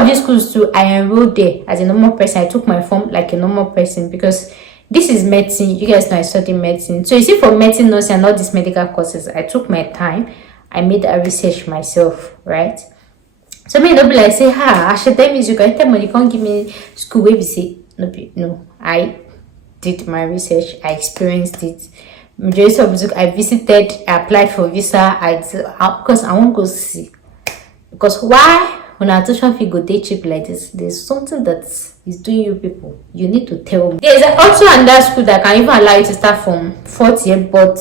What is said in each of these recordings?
of these schools too, I enrolled there as a normal person. I took my form like a normal person, because this is medicine. You guys know I study medicine. So you see, for medicine, nursing, and all these medical courses, I took my time. I made a research myself, right? So me don't be like, say, I should tell me you can't give me school where we say no. I did my research. I experienced it. Majority of the I visited, I applied for visa. Because I won't go see. Because why? When our tuition fee go day cheap like this, there's something that is doing you people. You need to tell me. There's also another school that can even allow you to start from 4th year, but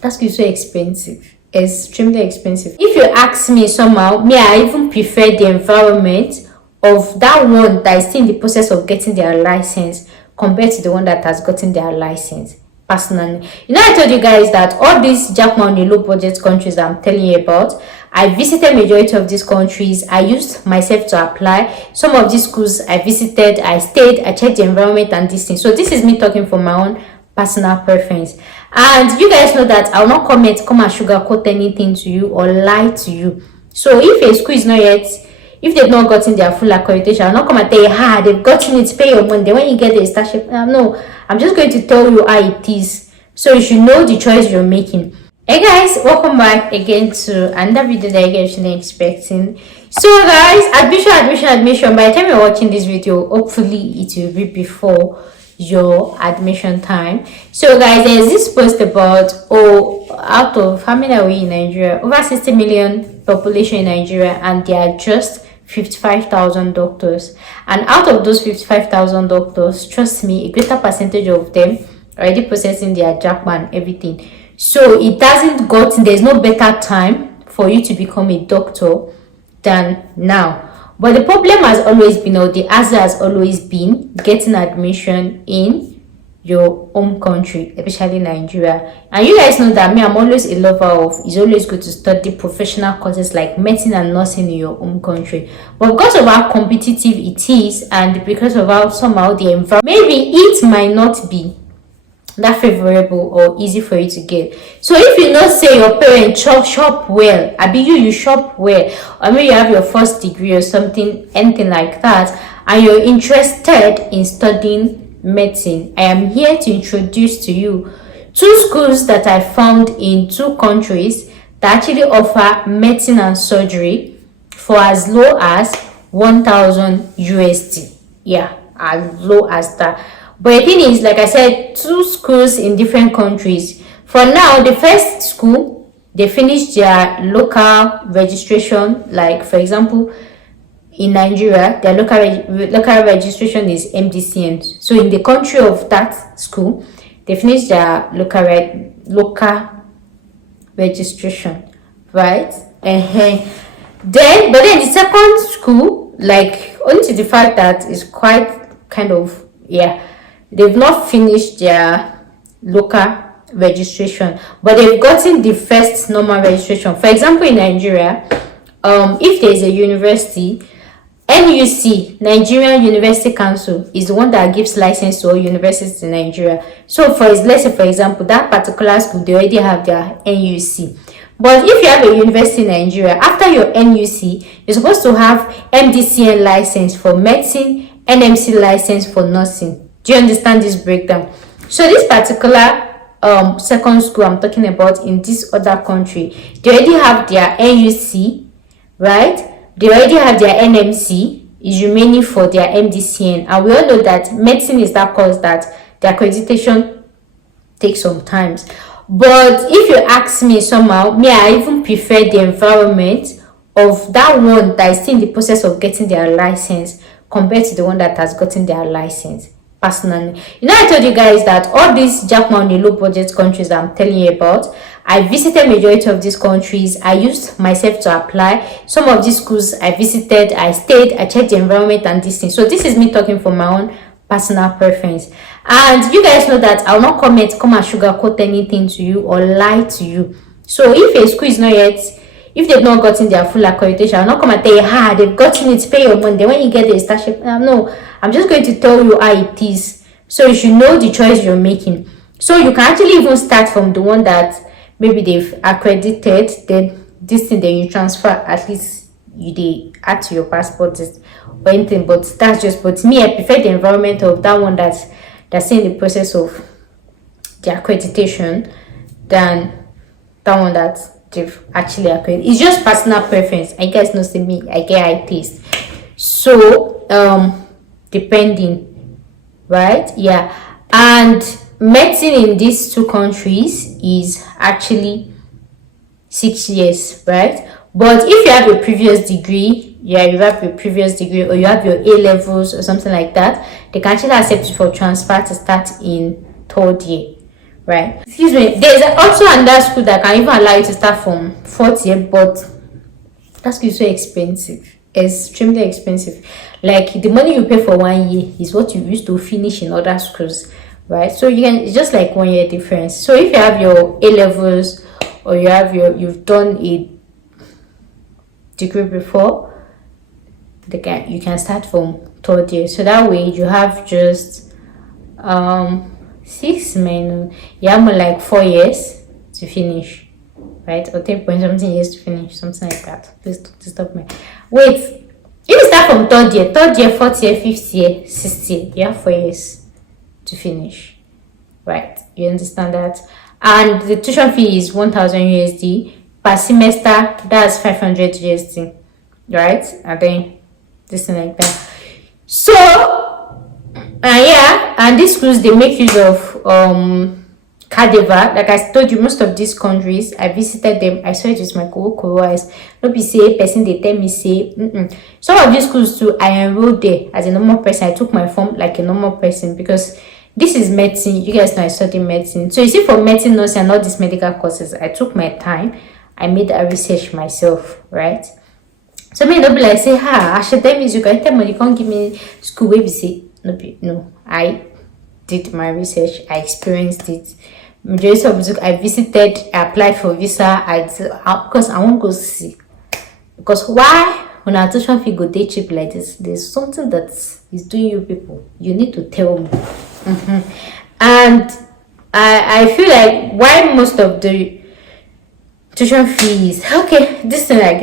that school is so expensive. Extremely expensive. If you ask me somehow, I even prefer the environment of that one that is still in the process of getting their license compared to the one that has gotten their license. Personally, I told you guys that all these jackman low budget countries I'm telling you about, I visited majority of these countries. I used myself to apply. Some of these schools I visited, I stayed, I checked the environment and this thing. So this is me talking from my own personal preference. And you guys know that I will not come and sugarcoat anything to you or lie to you. So if a school is not yet, if they've not gotten their full accreditation, I'll not come and tell you, they've gotten it, pay your money. When you get the starship, no, I'm just going to tell you how it is, so you should know the choice you're making. Hey guys, welcome back again to another video that you guys should be expecting. So guys, admission. By the time you're watching this video, hopefully it will be before your admission time. So guys, there's this post about out of how many are we in Nigeria? Over 60 million population in Nigeria, and there are just 55,000 doctors. And out of those 55,000 doctors, trust me, a greater percentage of them are already processing their jackman, everything. So it doesn't there's no better time for you to become a doctor than now. But the problem has always been, or the answer has always been, getting admission in your home country, especially Nigeria. And you guys know that I'm always a lover of, it's always good to study professional courses like medicine and nursing in your home country. But because of how competitive it is, and because of how somehow the environment, maybe it might not be that favorable or easy for you to get. So if you not say your parents shop well, you shop well, or maybe you have your first degree or something, anything like that, and you're interested in studying medicine, I am here to introduce to you two schools that I found in two countries that actually offer medicine and surgery for as low as 1,000 USD. Yeah, as low as that. But the thing is, like I said, two schools in different countries. For now, the first school, they finished their local registration. Like, for example, in Nigeria, their local registration is MDCN. So in the country of that school, they finished their local registration, right? But then the second school, like, only to the fact that it's quite kind of, they've not finished their local registration, but they've gotten the first normal registration. For example, in Nigeria, if there's a university, NUC, Nigerian University Council, is the one that gives license to all universities in Nigeria. So let's say, for example, that particular school, they already have their NUC. But if you have a university in Nigeria, after your NUC, you're supposed to have MDCN license for medicine, NMC license for nursing. Do you understand this breakdown? So this particular second school I'm talking about in this other country, they already have their NUC, right? They already have their NMC, is remaining for their MDCN. And we all know that medicine is that course that the accreditation takes some time. But if you ask me somehow, I even prefer the environment of that one that is still in the process of getting their license compared to the one that has gotten their license. Personally, I told you guys that all these jackman low budget countries I'm telling you about, I visited majority of these countries. I used myself to apply. Some of these schools I visited, I stayed, I checked the environment and this thing. So this is me talking from my own personal preference. And you guys know that I will not come and sugarcoat anything to you or lie to you. So if a school is not yet, if they've not gotten their full accreditation, I'll not come and tell you, they've gotten it, pay your money. When you get the starship, no, I'm just going to tell you how it is, so you should know the choice you're making. So you can actually even start from the one that maybe they've accredited, then this thing, then you transfer, at least you add to your passport or anything. But that's just, but me, I prefer the environment of that one that's in the process of the accreditation than that one that they've actually accredited. It's just personal preference. I guys know, see me, I get eye taste. So depending, right? Yeah. And medicine in these two countries is actually 6 years, right? But if you have a previous degree, yeah, you have your previous degree, or you have your A levels or something like that, they can actually accept you for transfer to start in 3rd year, right? Excuse me, there's also another school that can even allow you to start from 4th year, but that school is so expensive, extremely expensive. Like the money you pay for 1 year is what you used to finish in other schools, right? So you can, it's just like 1 year difference. So if you have your A levels, or you've done a degree before, you can start from 3rd year. So that way you have just 6 minus, you have more like 4 years to finish, right? Or 10 point something years to finish, something like that. Please don't stop me. Wait, if you start from 3rd year, 4th year, 5th year, 6th year, you have 4 years to finish, right? You understand that? And the tuition fee is 1,000 USD per semester. That's 500 USD, right? And then this thing like that. So yeah, and these schools, they make use of Cadeva. Like I told you, most of these countries, I visited them, I saw it with my co eyes. Not be say person, they tell me say some of these schools too, I enrolled there as a normal person. I took my form like a normal person, because this is medicine. You guys know I study medicine. So you see, for medicine, nursing, and all these medical courses, I took my time. I made a research myself, right? So me don't be like say, I should tell me you can tell me, you can't give me school where we say no. I did my research. I experienced it. Majority of the I visited, I applied for visa. Because I won't go see. Because why? When our tuition fee go day cheap like this, there's something that is doing you people. You need to tell me. And I feel like why most of the tuition fees, okay, this thing like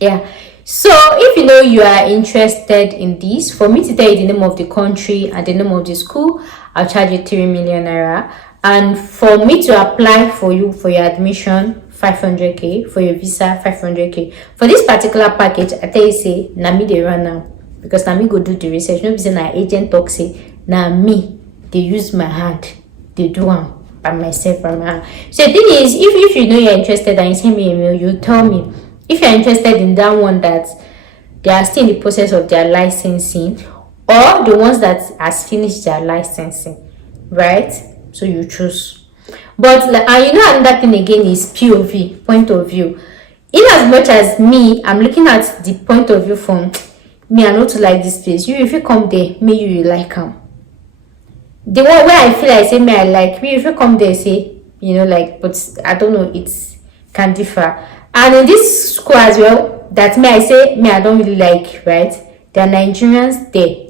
yeah. So if you know you are interested in this, for me to tell you the name of the country and the name of the school, I'll charge you 3 million naira. And for me to apply for you for your admission, 500k, for your visa, 500k. For this particular package, I tell you say na me they run now, because na me go do the research. No be say na agent talk say na me they use my hand, they do one by myself, by my hand. So the thing is, if you know you're interested and you send me a mail, you tell me. If you're interested in that one that they are still in the process of their licensing, or the ones that has finished their licensing, right? So you choose. But and you know, another thing again is POV, point of view. In as much as me, I'm looking at the point of view from me, I know to like this place. You, if you come there, me you like them. The one where I feel like say me I like, me if you come there say, you know, like, but I don't know, it can differ. And in this school as well, that me I say me I don't really like, right? There are Nigerians there.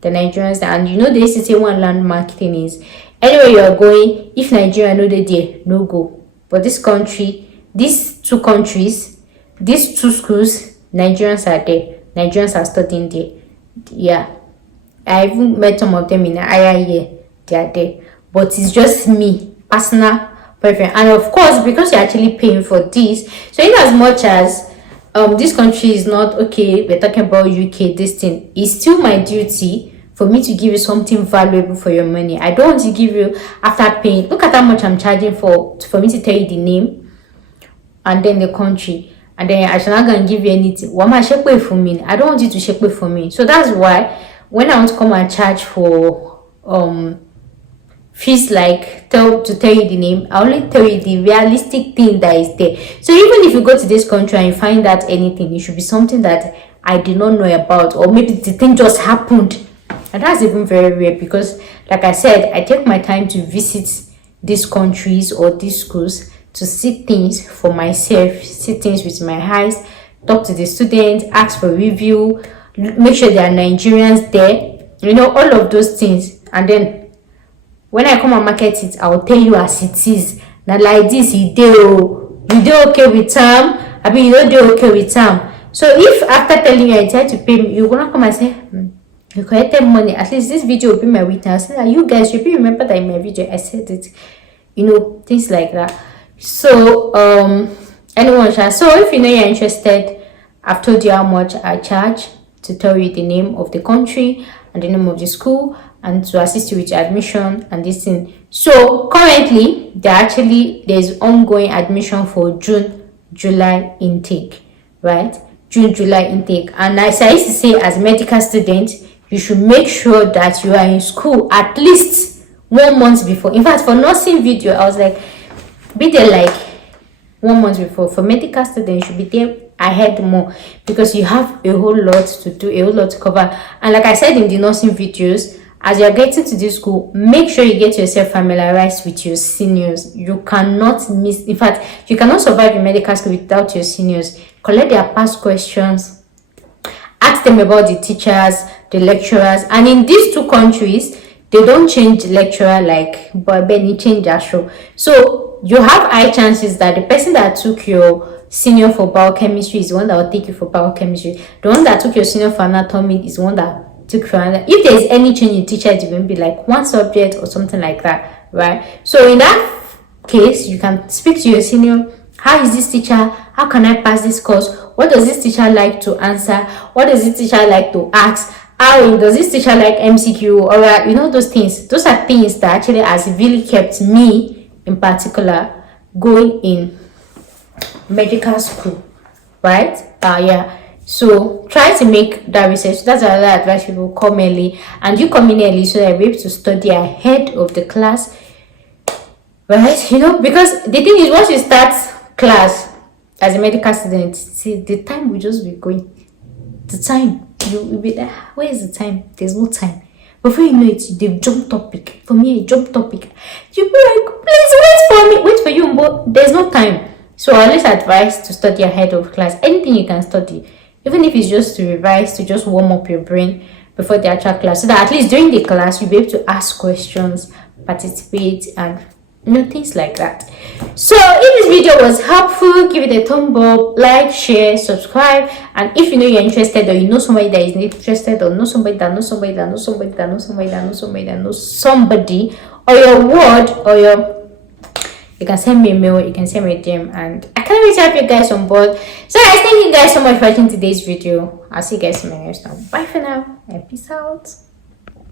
The Nigerians there. And you know they used to say one landmark thing is anywhere you are going, if Nigeria know they there, no go. But this country, these two countries, these two schools, Nigerians are there. Nigerians are studying there. Yeah. I even met some of them in the higher year. They are there. But it's just me, personal preference. And of course, because you're actually paying for this, so in as much as this country is not okay, we're talking about UK, this thing, it's still my duty for me to give you something valuable for your money. I don't want to give you after paying. Look at how much I'm charging for me to tell you the name and then the country. And then I should not gonna give you anything. What am I shake way for me? I don't want you to shake way for me. So that's why when I want to come and charge for fees like to tell you the name, I only tell you the realistic thing that is there. So even if you go to this country and you find out anything, it should be something that I did not know about, or maybe the thing just happened. And that's even very rare, because like I said, I take my time to visit these countries or these schools to see things for myself, see things with my eyes, talk to the students, ask for review, make sure there are Nigerians there, you know, all of those things. And then when I come and market it, I'll tell you as it is. Now like this, you do okay with them, I mean, you don't do okay with them. So if after telling you I intend to pay me, you're gonna come and say, you collected money, at least this video will be my witness. That you guys should remember that in my video I said it, you know, things like that. So anyone shall. So if you know you're interested, I've told you how much I charge to tell you the name of the country and the name of the school and to assist you with your admission and this thing. So currently there's ongoing admission for June July intake, right? June July intake. And as I used to say, as a medical student, you should make sure that you are in school at least 1 month before. In fact, for nursing video, I was like, be there like 1 month before. For medical students, you should be there ahead more, because you have a whole lot to do, a whole lot to cover. And like I said in the nursing videos, as you're getting to this school, make sure you get yourself familiarized with your seniors. You cannot miss, in fact, you cannot survive in medical school without your seniors. Collect their past questions, ask them about the teachers, the lecturers. And in these two countries, they don't change lecturer like Benny change show. So you have high chances that the person that took your senior for biochemistry is the one that will take you for biochemistry. The one that took your senior for anatomy is the one that took for another. If there is any change in teachers, it will be like one subject or something like that, right? So in that case, you can speak to your senior. How is this teacher? How can I pass this course? What does this teacher like to answer? What does this teacher like to ask? How does this teacher like MCQ? Or you know, those things. Those are things that actually has really kept me in particular going in medical school, right? Yeah. So try to make that research. That's another advice. People come early, and you come in early so that you're able to study ahead of the class, right? You know, because the thing is, once you start class as a medical student, see, the time will just be going. The time, you will be there. Where is the time? There's no time. Before you know it, they've jumped topic. For me, a jump topic. You'll be like, please wait for me, wait for you, but there's no time. So I always advise to study ahead of class. Anything you can study, even if it's just to revise, to just warm up your brain before the actual class, so that at least during the class you'll be able to ask questions, participate, and you know, things like that. So if this video was helpful, give it a thumb up, like, share, subscribe. And if you know you're interested, or you know somebody that is interested, or know somebody that knows somebody that knows somebody that knows somebody that knows somebody that knows somebody, or your word, or your, you can send me a mail, you can send me a DM, and I can't wait to have you guys on board. So guys, thank you guys so much for watching today's video. I'll see you guys in my next one. Bye for now, and peace out.